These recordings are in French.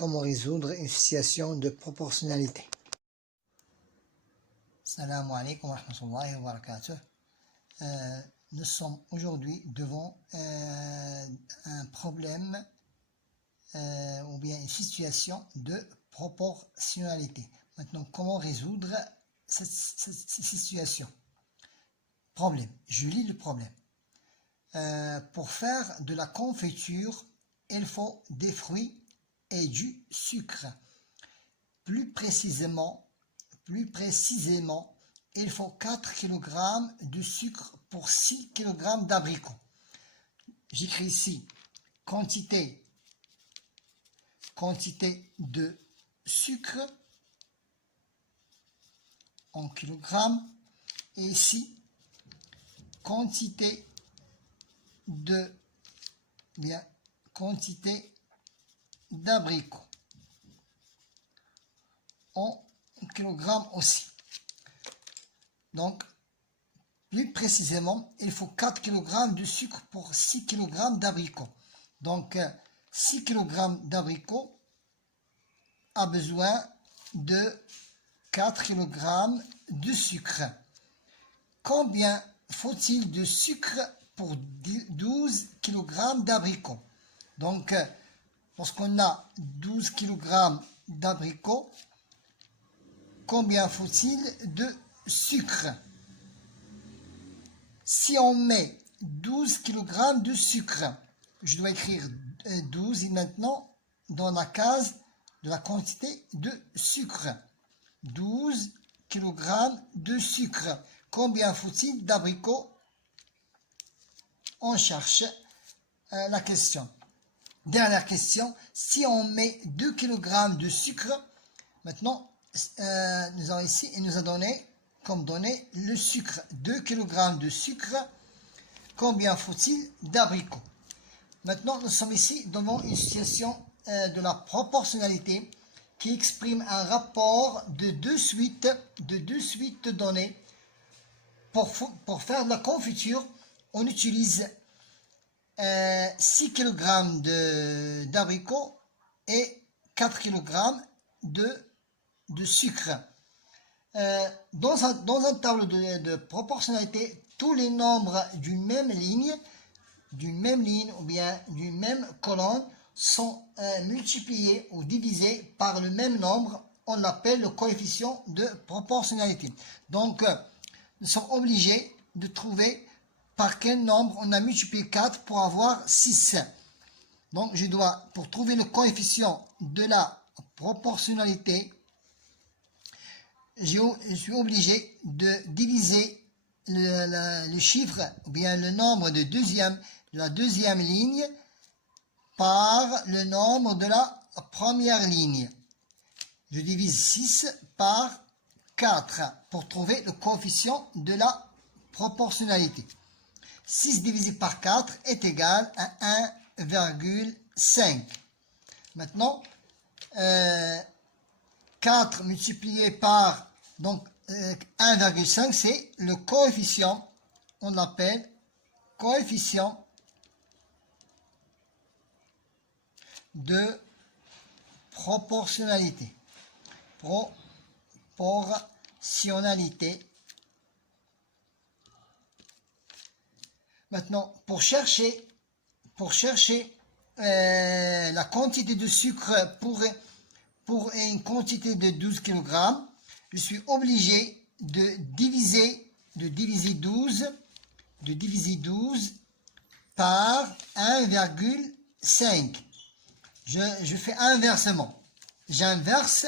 Comment résoudre une situation de proportionnalité. Salam alaikum wa rahmatullahi wa barakatuh. Nous sommes aujourd'hui devant un problème ou bien une situation de proportionnalité. Maintenant, comment résoudre cette situation? Problème. Je lis le problème. Pour faire de la confiture, il faut des fruits et du sucre. Plus précisément, il faut 4 kg de sucre pour 6 kg d'abricots. J'écris ici quantité de sucre en kilogrammes et ici quantité d'abricots en kilogrammes aussi. Donc, plus précisément, il faut 4 kg de sucre pour 6 kg d'abricots. Donc, 6 kg d'abricots a besoin de 4 kg de sucre. Combien faut-il de sucre pour 12 kg d'abricots? Donc, lorsqu'on a 12 kg d'abricots, combien faut-il de sucre? Si on met 12 kg de sucre, je dois écrire 12 maintenant dans la case de la quantité de sucre. 12 kg de sucre. Combien faut-il d'abricots? On cherche la question. Dernière question, si on met 2 kg de sucre, maintenant, nous avons ici, il nous a donné comme donné le sucre. 2 kg de sucre, combien faut-il d'abricots? Maintenant, nous sommes ici devant une situation de la proportionnalité qui exprime un rapport de deux suites de données. Pour faire de la confiture, on utilise 6 kg d'abricots et 4 kg de sucre. Dans un tableau de proportionnalité, tous les nombres d'une même ligne ou bien d'une même colonne sont multipliés ou divisés par le même nombre. On l'appelle le coefficient de proportionnalité. Donc, nous sommes obligés de trouver par quel nombre on a multiplié 4 pour avoir 6. Donc, je dois, pour trouver le coefficient de la proportionnalité, je suis obligé de diviser le chiffre, ou bien le nombre de la deuxième ligne par le nombre de la première ligne. Je divise 6 par 4 pour trouver le coefficient de la proportionnalité. 6 divisé par 4 est égal à 1,5. Maintenant, 4 multiplié par donc 1,5, c'est le coefficient, on l'appelle coefficient de proportionnalité. Proportionnalité. Maintenant, pour chercher la quantité de sucre pour une quantité de 12 kg, je suis obligé de diviser 12 par 1,5. Je fais inversement. J'inverse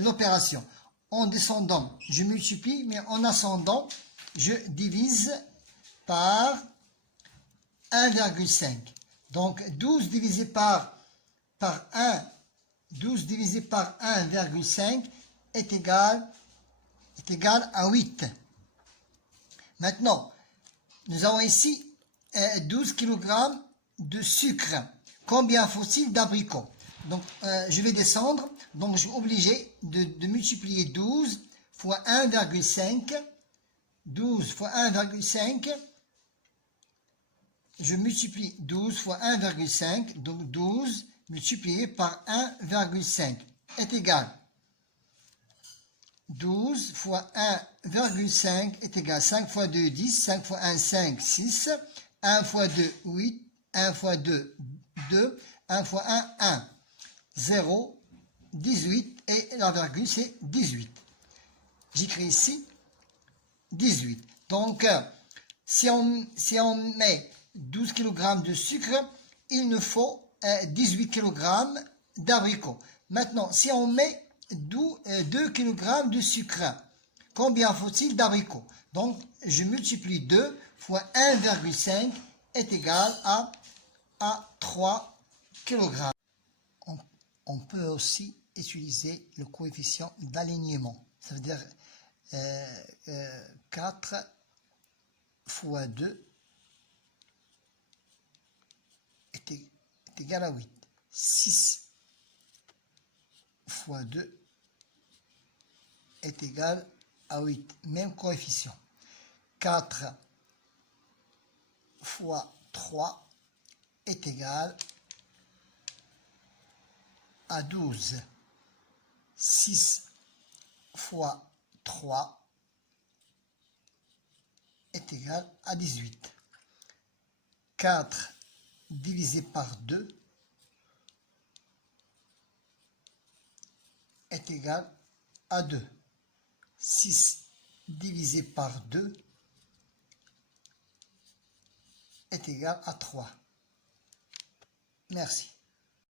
l'opération. En descendant, je multiplie, mais en ascendant, je divise par 1,5. Donc, 12 divisé par 1,5 est égal à 8. Maintenant, nous avons ici 12 kg de sucre. Combien faut-il d'abricots? Donc, je vais descendre. Donc, je suis obligé de multiplier 12 fois 1,5. 12 fois 1,5 je multiplie 12 fois 1,5, donc 12 multiplié par 1,5 est égal. 12 fois 1,5 est égal. 5 fois 2, 10. 5 fois 1, 5, 6. 1 fois 2, 8. 1 fois 2, 2. 1 fois 1, 1. 0, 18. Et la virgule, c'est 18. J'écris ici 18. Donc, si on met 12 kg de sucre, il nous faut 18 kg d'abricots. Maintenant, si on met 2 kg de sucre, combien faut-il d'abricots? Donc, je multiplie 2 fois 1,5 est égal à 3 kg. On peut aussi utiliser le coefficient d'alignement. Ça veut dire 4 fois 2 est égal à 8. 6 fois 2 est égal à 8. Même coefficient. 4 fois 3 est égal à 12. 6 fois 3 est égal à 18. 4 divisé par 2 est égal à 2. 6 divisé par 2 est égal à 3. Merci.